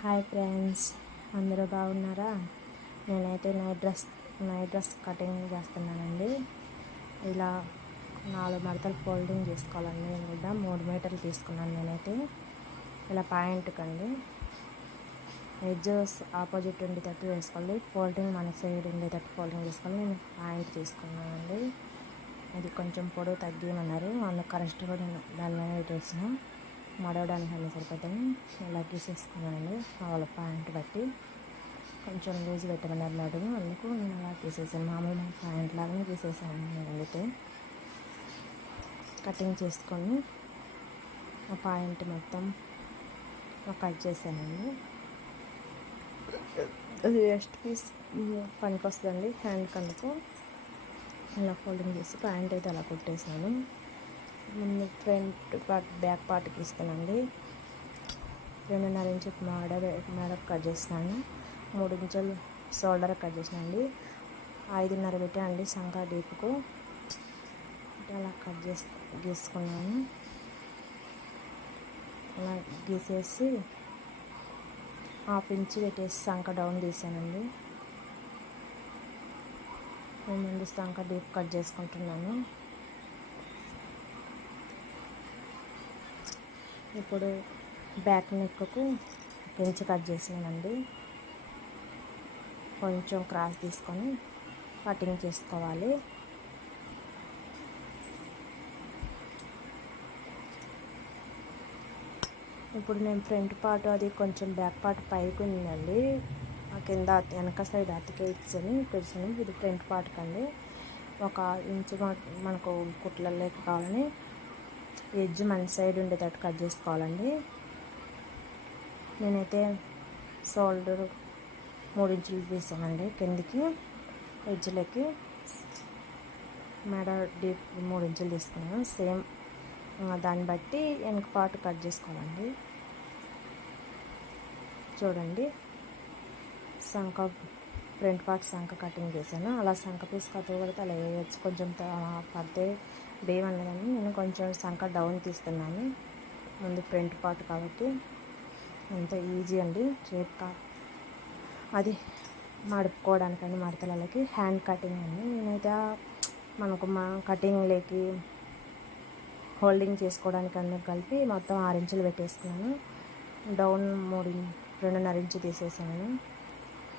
Hi friends, అందరూ బాగున్నారా? నేనైతే నైట్ డ్రెస్ కటింగ్ చేస్తున్నానండి. ఇలా 4 మడతలు ఫోల్డింగ్ చేసుకోవాలండి. నేను కూడా 3 మీటర్లు తీసుకున్నాను. నేనైతే ఇలా పాయింట్కి అండి ఎడ్జెస్ ఆపోజిట్ ఉండేటట్టు వేసుకోవాలి. ఫోల్డింగ్ మన సైడ్ ఉండేటట్టు ఫోల్డింగ్ చేసుకోవాలి. నేను పాయింట్ తీసుకున్నానండి. అది కొంచెం పొడవు తగ్గిమన్నారు, అందుకు కరెక్ట్ కూడా నేను దాని మీద పెట్టేసిన మడవడానికి అన్నీ సరిపోతాయి. ఇలా గీసేసుకున్నానండి. వాళ్ళ పాయింట్ బట్టి కొంచెం లూజ్ పెట్టమన్నారు నడుము, అందుకు నేను అలా తీసేసాను. మామూలు పాయింట్ లాగానే తీసేసాను. అందుకే కటింగ్ చేసుకొని ఆ పాయింట్ మొత్తం కట్ చేశానండి. అది వెస్ట్ పీస్ పనికి వస్తుందండి, హ్యాండ్ కనుక ఇలా ఫోల్డింగ్ చేసి పాయింట్ అయితే అలా కుట్టేసాను. ముందు ఫ్రంట్ పార్ట్ బ్యాక్ పార్ట్కి ఇస్తానండి. 2.5 ఇంచు మెడకు కట్ చేసినాను. 3 ఇంచులు షోల్డర్ కట్ చేసినాండి. 5.5 పెట్టానండి సంకా డీప్కు. అలా కట్ గీసుకున్నాను. అలా గీసేసి 1/2 ఇంచు పెట్టేసి సంక డౌన్ తీసానండి. నేను ముందు సంక డీప్ కట్ చేసుకుంటున్నాను. ఇప్పుడు బ్యాక్ నెక్కు 1 ఇంచు కట్ చేసానండి. కొంచెం క్రాస్ తీసుకొని కటింగ్ చేసుకోవాలి. ఇప్పుడు నేను ఫ్రంట్ పార్ట్ అది కొంచెం బ్యాక్ పార్ట్ పైకి ఉందండి. ఆ కింద వెనక సైడ్ అతికే ఇచ్చని పెట్టాను. ఇది ఫ్రంట్ పార్ట్ కండి. 1 ఇంచు మనకు కుట్లలోకి కావాలని ఎడ్జ్ మన సైడ్ ఉండేటట్టు కట్ చేసుకోవాలండి. నేనైతే షోల్డర్ 3 ఇంచులు తీసానండి కిందికి ఎడ్జ్లకి. మెడ డీప్ 3 ఇంచులు తీసుకున్నాను. సేమ్ దాన్ని బట్టి వెనక పార్ట్ కట్ చేసుకోవాలండి. చూడండి, సంక ఫ్రంట్ పార్ట్ సంక కటింగ్ చేశాను. అలా సంక పీస్ కత్తి పడితే అలా వేయచ్చు. కొంచెం పడితే బేమన్నదని నేను కొంచెం సంక డౌన్ తీస్తున్నాను. ముందు ఫ్రంట్ పార్ట్ కాబట్టి అంత ఈజీ అండి. అది మడుపుకోవడానికండి, మడతలకి హ్యాండ్ కటింగ్ అండి. నేనైతే మనకు కటింగ్లోకి హోల్డింగ్ చేసుకోవడానికి అందరికి కలిపి మొత్తం 6 ఇంచులు పెట్టేసుకున్నాను. డౌన్ 2.5 ఇంచు తీసేసాను.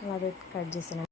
అలా కట్ చేసాను.